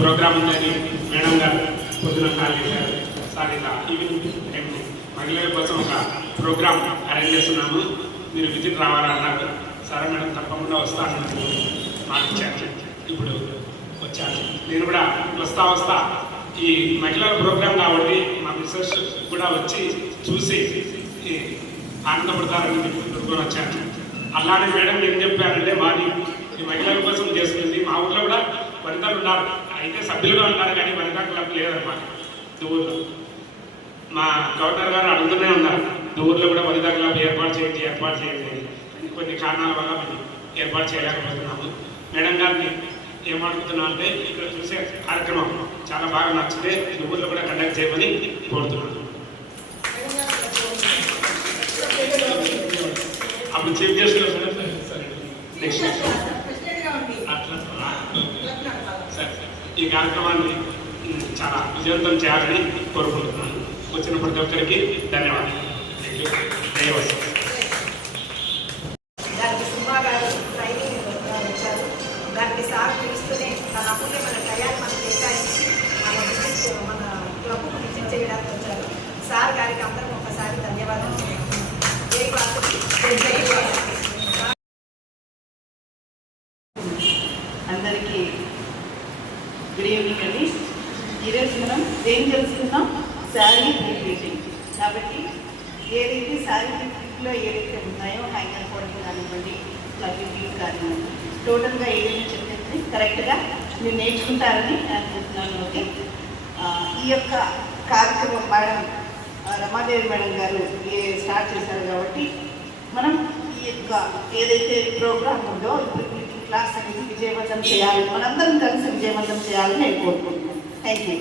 Programme ఉందని madam గారు పొద్దున కాల్ చేశారు. సార్ ఇలా ఈవినింగ్ టైంలో మహిళల కోసం ఒక ప్రోగ్రామ్ అరేంజ్ చేస్తున్నాము, మీరు విజిట్ రావాలన్నారు. సరే మేడం తప్పకుండా వస్తాను మాటిచ్చాను. ఇప్పుడు వచ్చాను. నేను కూడా వస్తా ఈ మహిళల ప్రోగ్రామ్ కాబట్టి మా మిస్సెస్ కూడా వచ్చి చూసి ఆనందపడతారని చెప్పుకొని వచ్చాను. అలానే మేడం ఏం చెప్పారంటే వారి ఈ మహిళల కోసం చేస్తుంది. మా ఊళ్ళో కూడా వనితలు ఉన్నారు, అయితే సభ్యులుగా ఉన్నారు కానీ వనితా క్లబ్ లేదన్నమాట ఊళ్ళో. మా గవర్నర్ గారు అడుగుతూనే ఉన్నారు, ఊళ్ళో కూడా వనితా క్లబ్ ఏర్పాటు చేయండి కొన్ని కారణాల వల్ల మేము ఏర్పాటు చేయలేకపోతున్నాము. మేడం గారిని ఏమడుగుతున్నాం అంటే ఇక్కడ చూసే కార్యక్రమం చాలా బాగా నచ్చితే ఊళ్ళో కూడా కండక్ట్ చేయమని కోరుతున్నాను. అప్పుడు చీఫ్ గెస్ట్ నెక్స్ట్ అట్లా సరే ఈ కార్యక్రమాన్ని చాలా విజయవంతం చేయాలని కోరుకుంటున్నాను. వచ్చిన ప్రతి ఒక్కరికి ధన్యవాదాలు. దానికి సుమా గారు ట్రైనింగ్ వచ్చారు. దానికి సార్ పిలుస్తూనే తన అమూల్యమైన టయాన్ని మనం కేటాయించి మన క్లబ్కు విజిట్ చేయడానికి వచ్చారు. సార్ గారికి అందరం ఒకసారి ధన్యవాదాలు. అందరికీ గుడ్ ఈవినింగ్ అండి. ఈరోజు మనం ఏం తెలుసుకున్నాం? శారీ ప్రింటింగ్. కాబట్టి ఏదైతే శారీ ప్రింటింగ్లో ఏదైతే ఉన్నాయో హ్యాంగర్ కోడింగ్ కానివ్వండి, ప్లగ్గింగ్ కానివ్వండి, టోటల్గా ఏదైనా చెప్పింది కరెక్ట్గా మీరు నేర్చుకుంటారని అనుకుంటున్నాను. ఓకే, ఈ యొక్క కార్యక్రమం మేడం రమాదేవి మేడం గారు స్టార్ట్ చేశారు కాబట్టి మనం ఈ యొక్క ఏదైతే ప్రోగ్రామ్ ఉందో క్లాస్ అనేది విజయవంతం చేయాలి, మనందరం కలిసి విజయవంతం చేయాలని నేను కోరుకుంటున్నాను. Thank you.